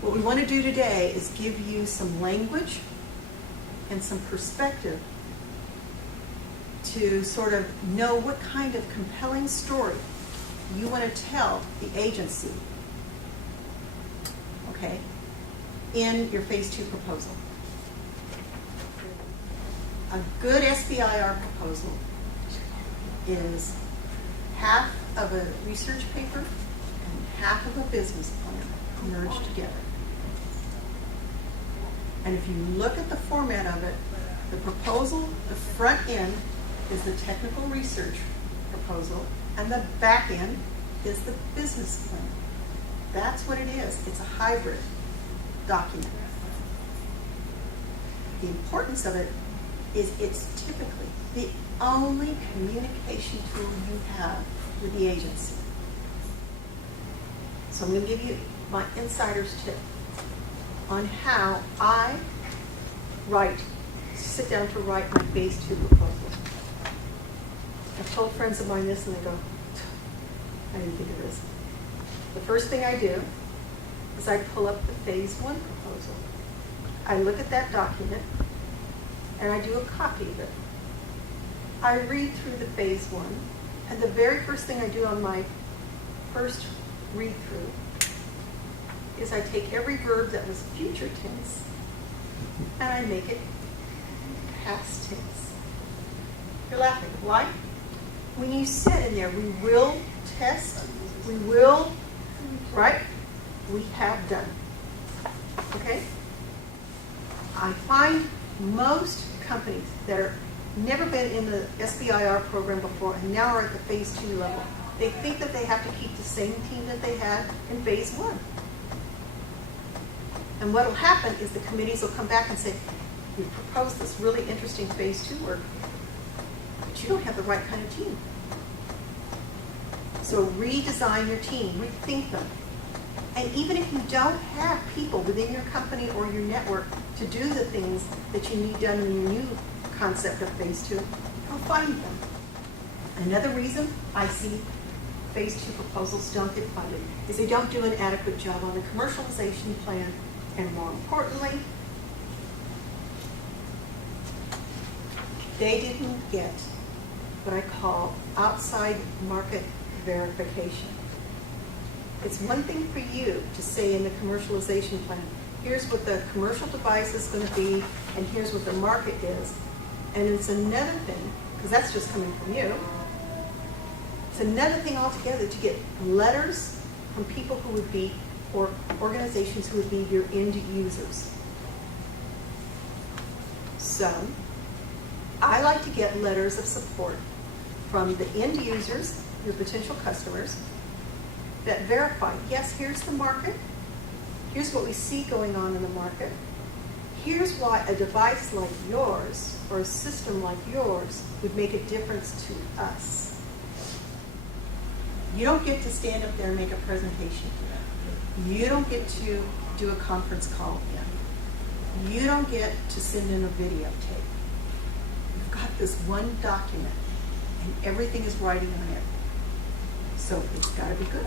What we want to do today is give you some language and some perspective to sort of know what kind of compelling story you want to tell the agency, okay, in your Phase 2 proposal. A good SBIR proposal is half of a research paper and half of a business plan merged together. And if you look at the format of it, the proposal, the front end is the technical research proposal, and the back end is the business plan. That's what it is. It's a hybrid document. The importance of it is it's typically the only communication tool you have with the agency. So I'm going to give you my insider's tip on how I sit down to write my Phase 2 proposal. I've told friends of mine this and they go, I didn't think of this. The first thing I do is I pull up the Phase 1 proposal. I look at that document and I do a copy of it. I read through the Phase 1, and the very first thing I do on my first read through is I take every verb that was future tense and I make it past tense. You're laughing. Why? When you said in there, we will test, we will, right? We have done. Okay? I find most companies that are never been in the SBIR program before and now are at the Phase 2 level, they think that they have to keep the same team that they had in Phase 1. And what will happen is the committees will come back and say, we proposed this really interesting Phase 2 work, but you don't have the right kind of team. So redesign your team, rethink them. And even if you don't have people within your company or your network to do the things that you need done in your new concept of Phase 2, go find them. Another reason I see Phase 2 proposals don't get funded is they don't do an adequate job on the commercialization plan, and more importantly, they didn't get what I call outside market verification. It's one thing for you to say in the commercialization plan, here's what the commercial device is going to be, and here's what the market is. And it's another thing, because that's just coming from you, it's another thing altogether to get letters from people who would be, or organizations who would be your end users. So, I like to get letters of support from the end users, your potential customers, that verify, yes, here's the market, here's what we see going on in the market, here's why a device like yours or a system like yours would make a difference to us. You don't get to stand up there and make a presentation for that. You don't get to do a conference call in. You don't get to send in a videotape. You've got this one document and everything is writing on it. So it's got to be good.